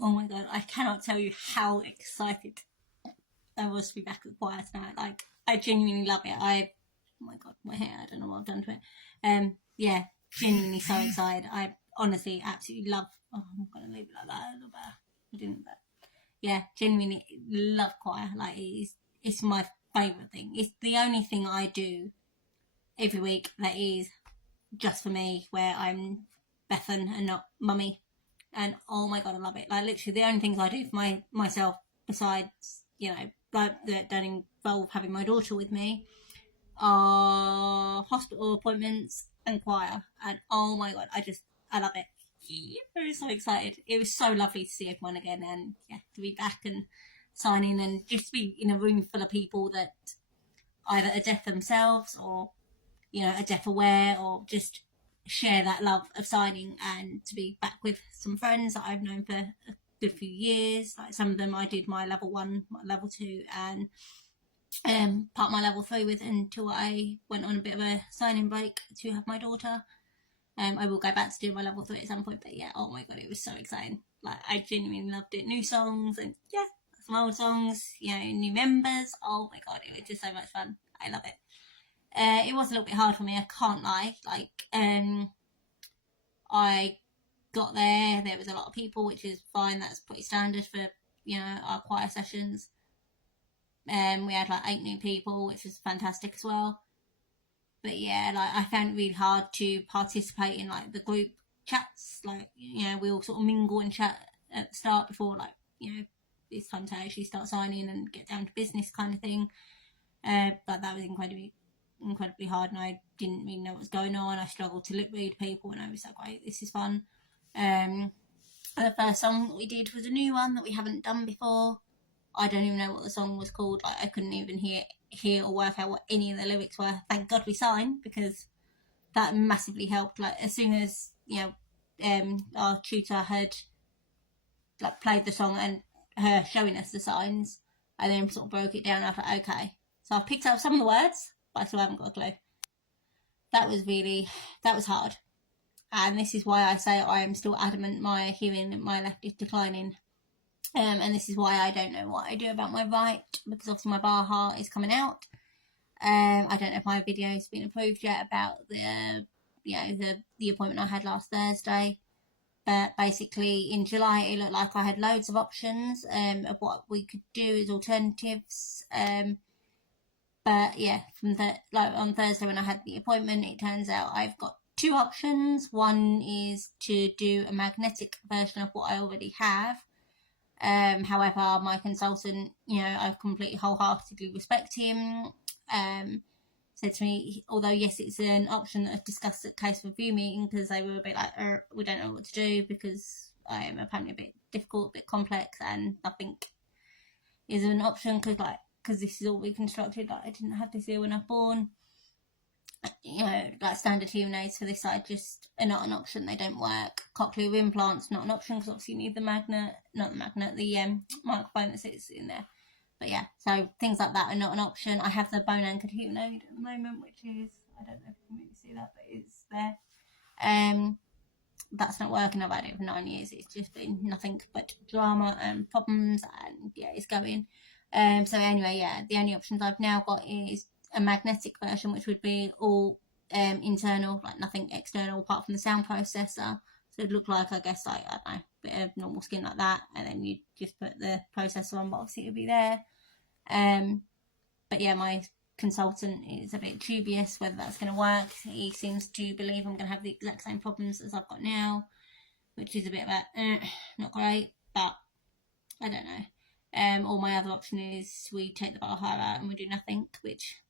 Oh my god, I cannot tell you how excited I was to be back at the choir tonight. Like, I genuinely love it. Oh my god, my hair, I don't know what I've done to it. Yeah, genuinely so excited. I honestly absolutely love, oh, I'm gonna leave it like that a little better. I didn't, but yeah, genuinely love choir. Like, it's my favourite thing. It's the only thing I do every week that is just for me, where I'm Bethan and not mummy. And oh my god, I love it. Like, literally the only things I do for myself besides, like, that don't involve having my daughter with me are hospital appointments and choir. And oh my god, I love it. I was so excited. It was so lovely to see everyone again, and yeah, to be back and signing, and just to be in a room full of people that either are deaf themselves, or are deaf aware, or just share that love of signing, and to be back with some friends that I've known for a good few years. Like, some of them I did my level 1, my level 2, and part my level 3 with, until I went on a bit of a signing break to have my daughter. I will go back to do my level 3 at some point, but yeah, oh my god, it was so exciting. Like, I genuinely loved it. New songs, and yeah, some old songs, new members. Oh my god, it was just so much fun. I love it. It was a little bit hard for me, I can't lie. Like, I got there was a lot of people, which is fine. That's pretty standard for our choir sessions. We had like 8 new people, which was fantastic as well. But yeah, like, I found it really hard to participate in like the group chats. Like, we all sort of mingle and chat at the start before, like, it's time to actually start signing and get down to business kind of thing. But that was incredibly hard, and I didn't really know what was going on. I struggled to lip read people, and I was like, great, this is fun. The first song that we did was a new one that we haven't done before. I don't even know what the song was called. Like, I couldn't even hear or work out what any of the lyrics were. Thank God we signed, because that massively helped. Like, as soon as our tutor had like played the song and her showing us the signs, I then sort of broke it down. I thought, okay, so I've picked up some of the words, but I still haven't got a clue. That was hard. And this is why I say I am still adamant my hearing in my left is declining. And this is why I don't know what I do about my right, because obviously my Baha is coming out. I don't know if my video's been approved yet about the appointment I had last Thursday. But basically, in July, it looked like I had loads of options of what we could do as alternatives. But yeah, on Thursday when I had the appointment, it turns out I've got 2 options. One is to do a magnetic version of what I already have. However, my consultant, I completely wholeheartedly respect him. Said to me, although yes, it's an option that I've discussed at case review meeting, because they were a bit like, we don't know what to do, because I am apparently a bit difficult, a bit complex, and nothing is an option, because this is all reconstructed. Like, I didn't have this ear when I was born. Like, standard hearing aids for this side just are not an option. They don't work. Cochlear implants, not an option, because obviously you need the microphone that sits in there. But yeah, so things like that are not an option. I have the bone anchored hearing aid at the moment, which is, I don't know if you can really see that, but it's there. That's not working. I've had it for 9 years. It's just been nothing but drama and problems, and yeah, it's going. So anyway, yeah, the only options I've now got is a magnetic version, which would be all internal, like nothing external apart from the sound processor. So it'd look like, I guess, like, I don't know, a bit of normal skin like that, and then you just put the processor on, but obviously it would be there. But yeah, my consultant is a bit dubious whether that's going to work. He seems to believe I'm going to have the exact same problems as I've got now, which is a bit of not great, but I don't know. Or my other option is we take the Baha out and we do nothing, which,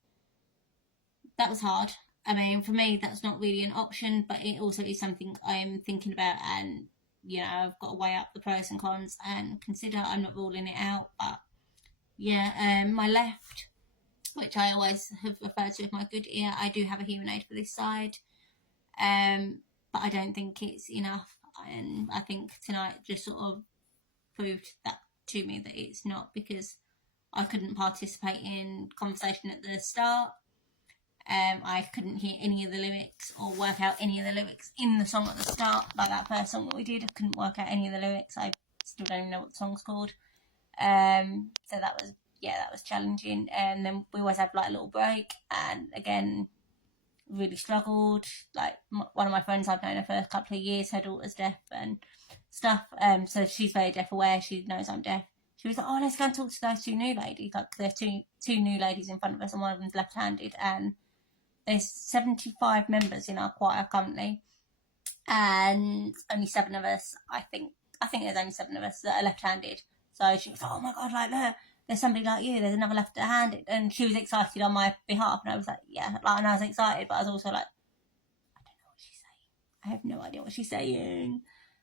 that was hard. I mean, for me, that's not really an option, but it also is something I'm thinking about, and I've got to weigh up the pros and cons and consider. I'm not ruling it out, but yeah, my left, which I always have referred to as my good ear, I do have a hearing aid for this side, but I don't think it's enough, and I think tonight just sort of proved that to me, that it's not, because I couldn't participate in conversation at the start. I couldn't hear any of the lyrics or work out any of the lyrics in the song at the start. Like that first song that we did, I couldn't work out any of the lyrics. I still don't even know what the song's called. So that was challenging. And then we always have like a little break, and again, really struggled. Like one of my friends I've known her for a couple of years, her daughter's deaf and stuff. So she's very deaf aware. She knows I'm deaf. She was like, "Oh, let's go and talk to those two new ladies." Like there's two new ladies in front of us, and one of them's left-handed. And there's 75 members in our choir currently, and only 7 of us. I think there's only 7 of us that are left-handed. So she was like, "Oh my god, like look, there's somebody like you, there's another left-handed," and she was excited on my behalf, and I was like, yeah, like, and I was excited, but I was also like, I don't know what she's saying. I have no idea what she's saying.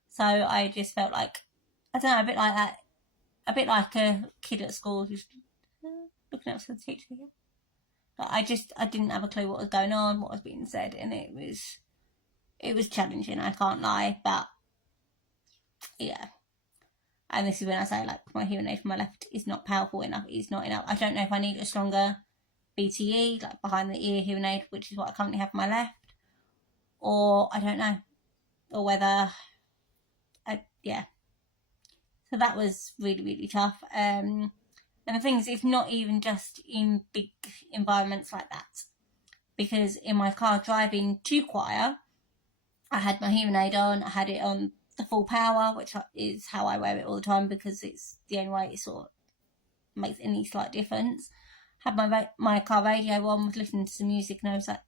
So I just felt like, I don't know, a bit like that, a bit like a kid at school who's looking up to the teacher. But I didn't have a clue what was going on, what was being said, and it was challenging, I can't lie, but yeah. And this is when I say, like, my hearing aid for my left is not powerful enough. It's not enough. I don't know if I need a stronger BTE, like behind the ear hearing aid, which is what I currently have for my left, or I don't know, or whether, yeah. So that was really, really tough. And the thing is, it's not even just in big environments like that, because in my car driving to choir, I had my hearing aid on. I had it on the full power, which is how I wear it all the time because it's the only way it sort of makes any slight difference. Had my car radio on, was listening to some music, and I was like,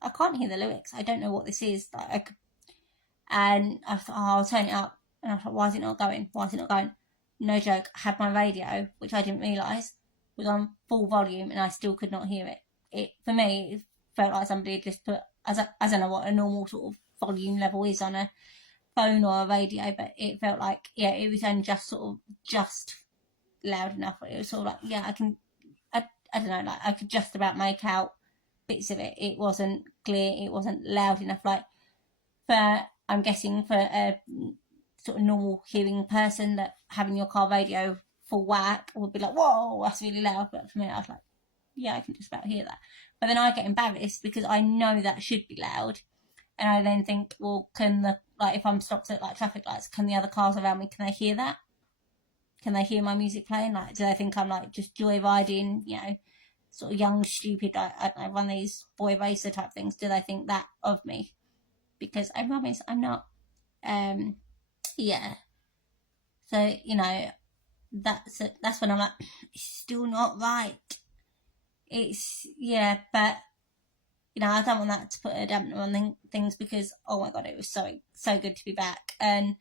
I can't hear the lyrics. I don't know what this is. And I thought, oh, I'll turn it up. And I thought, why is it not going? Why is it not going? No joke. I had my radio, which I didn't realise, was on full volume, and I still could not hear it. It, for me, it felt like somebody had just put, I don't know what a normal sort of volume level is on a phone or a radio, but it felt like, yeah, it was only just loud enough. It was sort of like, yeah, I don't know, like I could just about make out bits of it. It wasn't clear, it wasn't loud enough. Like I'm guessing for a sort of normal hearing person, that having your car radio full whack would be like, whoa, that's really loud. But for me, I was like, yeah, I can just about hear that. But then I get embarrassed because I know that should be loud. And I then think, well, if I'm stopped at like traffic lights, can the other cars around me, can they hear that? Can they hear my music playing? Like, do they think I'm like just joyriding, you know, sort of young, stupid, I don't know, one of these boy racer type things? Do they think that of me? Because I promise I'm not. Yeah. So, you know, that's when I'm like, it's still not right. It's, yeah, but you know, I don't want that to put a dampener on things because, oh my god, it was so good to be back. And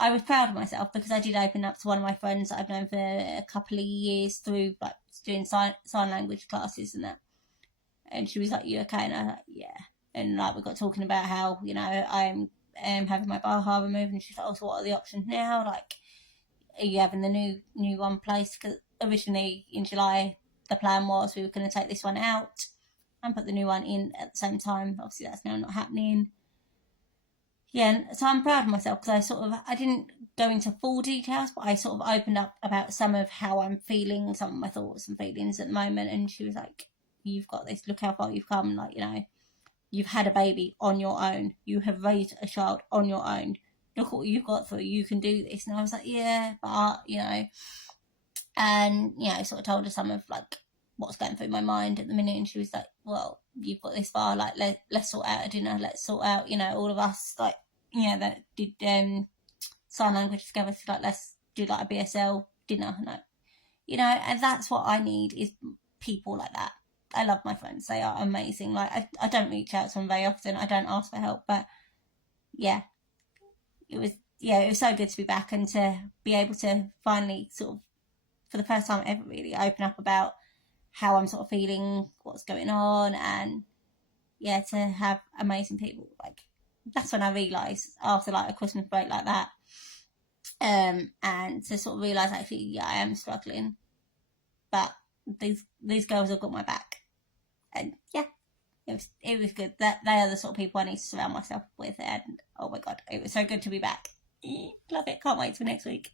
I was proud of myself because I did open up to one of my friends that I've known for a couple of years through like doing sign language classes and that. And she was like, "You okay?" And I was like, "Yeah." And like we got talking about how, you know, I'm having my BAHA removed, and she's like, "Oh, so what are the options now? Like, are you having the new one placed?" Because originally in July the plan was we were going to take this one out and put the new one in at the same time. Obviously that's now not happening. Yeah, so I'm proud of myself because I didn't go into full details, but I sort of opened up about some of how I'm feeling, some of my thoughts and feelings at the moment. And she was like, "You've got this, look how far you've come. Like, you know, you've had a baby on your own, you have raised a child on your own, look what you've got through, you can do this." And I was like, yeah, but, you know, and, you know, I sort of told her some of like what's going through my mind at the minute, and she was like, "Well, you've got this far, like let's sort out a dinner, let's sort out, you know, all of us, like, you know, that did sign language together, so like let's do like a BSL dinner." Like, you know, and that's what I need, is people like that. I love my friends, they are amazing. Like I don't reach out to them very often, I don't ask for help, but yeah, it was so good to be back and to be able to finally sort of, for the first time ever really, open up about how I'm sort of feeling, what's going on, and yeah, to have amazing people. Like, that's when I realised, after like a Christmas break like that, and to sort of realise, actually, yeah, I am struggling, but these girls have got my back, and yeah, it was good. That they are the sort of people I need to surround myself with, and oh my god, it was so good to be back. Love it, can't wait till next week.